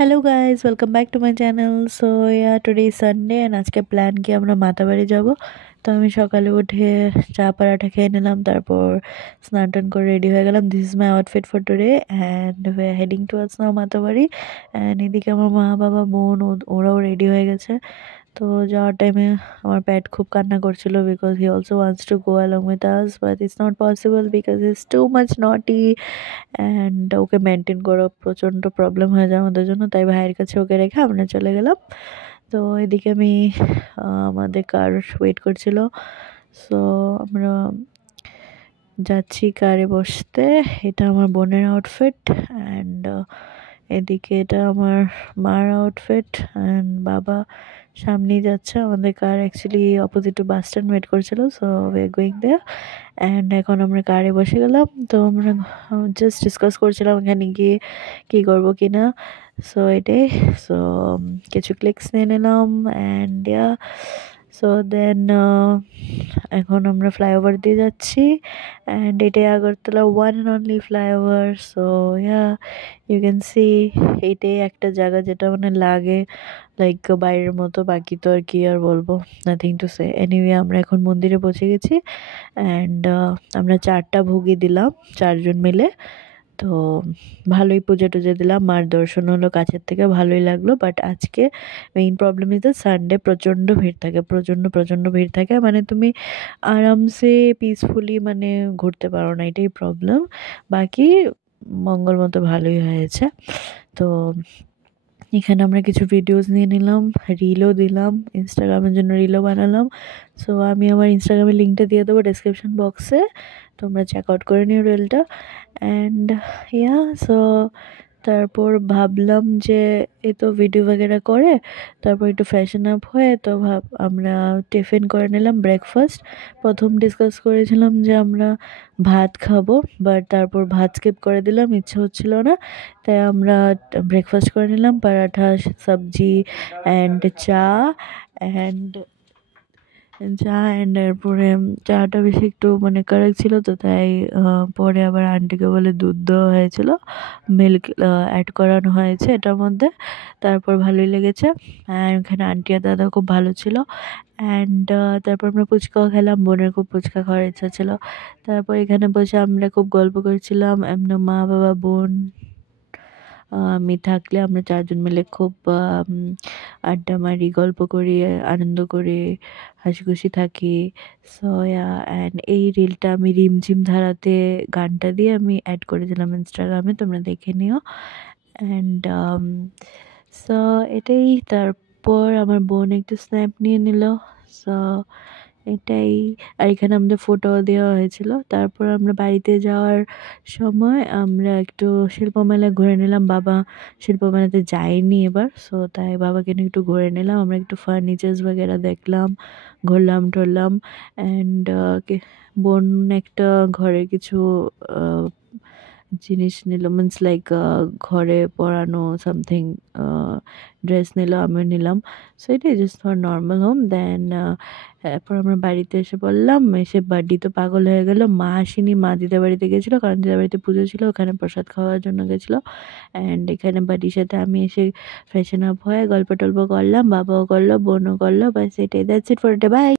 Hello guys, welcome back to my channel. So today is Sunday and আজকে plan কি আমরা মাতাবাড়ি যাব। তো আমি সকালে উঠে চা পরাঠা খেয়ে নিলাম, তারপর স্নান টান করে রেডি হয়ে গেলাম। This is my outfit for today and we are heading towards now Matabari. And এদিকে আমার মা বাবা বোন ওরাও রেডি হয়ে গেছে। তো যাওয়ার টাইমে আমার প্যাট খুব কান্না করছিল because he also wants to go along with us, but it's not possible because it's too much নটি অ্যান্ড ওকে মেনটেন করা প্রচণ্ড প্রবলেম হয়ে যায় আমাদের জন্য। তাই ভাইয়ের কাছে ওকে রেখে আমরা চলে গেলাম। তো এদিকে আমি আমাদের কার ওয়েট করছিল। সো আমরা যাচ্ছি কারে বসতে। এটা আমার বোনের আউটফিট অ্যান্ড এদিকে এটা আমার মার আউটফিট অ্যান্ড বাবা সামনেই যাচ্ছে। আমাদের car actually opposite to bus stand wait করছিল, so we are going there. And এখন আমরা কারে বসে গেলাম। তো আমরা জাস্ট ডিসকাস করছিলাম এখানে গিয়ে কী করবো কি না। সো এটাই। সো কিছু ক্লিকস নিয়ে নিলাম অ্যান্ড সো দেন এখন আমরা ফ্লাইওভার দিয়ে যাচ্ছি অ্যান্ড এটাই Agartala one and only flyover. So you can see এটাই একটা জায়গা যেটা মানে লাগে লাইক বাইরের মতো। বাকি তো আর কি আর বলবো, নাথিং টু সে। এনিওয়ে আমরা এখন মন্দিরে পৌঁছে গেছি অ্যান্ড আমরা 4টা ভোগই দিলাম 4জন মিলে। তো ভালোই পুজো টুজো দিলাম, মার দর্শন হলো কাছের থেকে, ভালোই লাগলো। বাট আজকে main problem is the Sunday প্রচণ্ড ভিড় থাকে, প্রচণ্ড ভিড় থাকে, মানে তুমি আরামসে পিসফুলি মানে ঘুরতে পারো না, এটাই প্রবলেম। বাকি মঙ্গল মতো ভালোই হয়েছে। তো এখানে আমরা কিছু ভিডিওস নিয়ে নিলাম, রিলও দিলাম, ইনস্টাগ্রামের জন্য রিলও বানালাম। সো আমি আমার ইনস্টাগ্রামের লিঙ্কটা দিয়ে দেবো ডেসক্রিপশন বক্সে, তোমরা চেক আউট করে নিও রিলটা। অ্যান্ড সো তারপর ভাবলাম যে এ তো ভিডিও বগেরা করে, তারপর একটু ফ্রেশন আপ হয়ে তো আমরা টিফিন করে নিলাম, ব্রেকফাস্ট। প্রথম ডিসকাস করেছিলাম যে আমরা ভাত খাবো, বাট তারপর ভাত স্কিপ করে দিলাম, ইচ্ছে হচ্ছিল না। তাই আমরা ব্রেকফাস্ট করে নিলাম, পরাঠা সবজি অ্যান্ড অ্যান্ড এরপরে চাটা বেশি একটু মানে কারেক্ট ছিল, তো তাই পরে আবার আন্টিকে বলে দুধ দেওয়া হয়েছিল, মিল্ক অ্যাড করানো হয়েছে এটার মধ্যে। তারপর ভালোই লেগেছে অ্যান্ড এখানে আন্টি আর দাদা খুব ভালো ছিল। অ্যান্ড তারপর আমরা ফুচকাও খেলাম, বোনের খুব ফুচকা খাওয়ার ইচ্ছা ছিল। তারপর এখানে বসে আমরা খুব গল্প করছিলাম, এমনি মা বাবা বোন আমি থাকলে আমরা 4জন মিলে খুব আড্ডা মারি, গল্প করি, আনন্দ করি, হাসি খুশি থাকি। সো অ্যান্ড এই রিলটা আমি রিমঝিম ধারাতে গানটা দিয়ে আমি অ্যাড করেছিলাম ইনস্টাগ্রামে, তোমরা দেখে নিও। অ্যান্ড সো এটাই। তারপর আমার বোন একটু স্ন্যাপ নিয়ে নিল। সো এটাই। আর এখানে আমাদের ফটো দেওয়া হয়েছিল। তারপর আমরা বাড়িতে যাওয়ার সময় আমরা একটু শিল্পমেলায় ঘুরে নিলাম। বাবা শিল্পমেলাতে যায়নি এবার, সো তাই বাবাকে নিয়ে একটু ঘুরে নিলাম। আমরা একটু ফার্নিচার্স বগেরা দেখলাম, ঘুরলাম টরলাম। অ্যান্ড বোন একটা ঘরে কিছু জিনিস নিল, মিন্স লাইক ঘরে পরানো সামথিং ড্রেস নিল, আমিও নিলাম। সো এটাই জাস্ট ফর নর্মাল হোম। দেন এরপর আমরা বাড়িতে এসে পড়লাম। এসে বাড্ডি তো পাগল হয়ে গেল, মা আসেনি, মা দিদার বাড়িতে গেছিলো, কারণ দিদার বাড়িতে পুজো ছিল, ওখানে প্রসাদ খাওয়ার জন্য গেছিলো। অ্যান্ড এখানে বাড়ির সাথে আমি এসে ফ্রেশন আপ হয়ে গল্প টল্প করলাম, বাবাও করলো, বোনও করলো, বাস এটাই। That's it for today, by.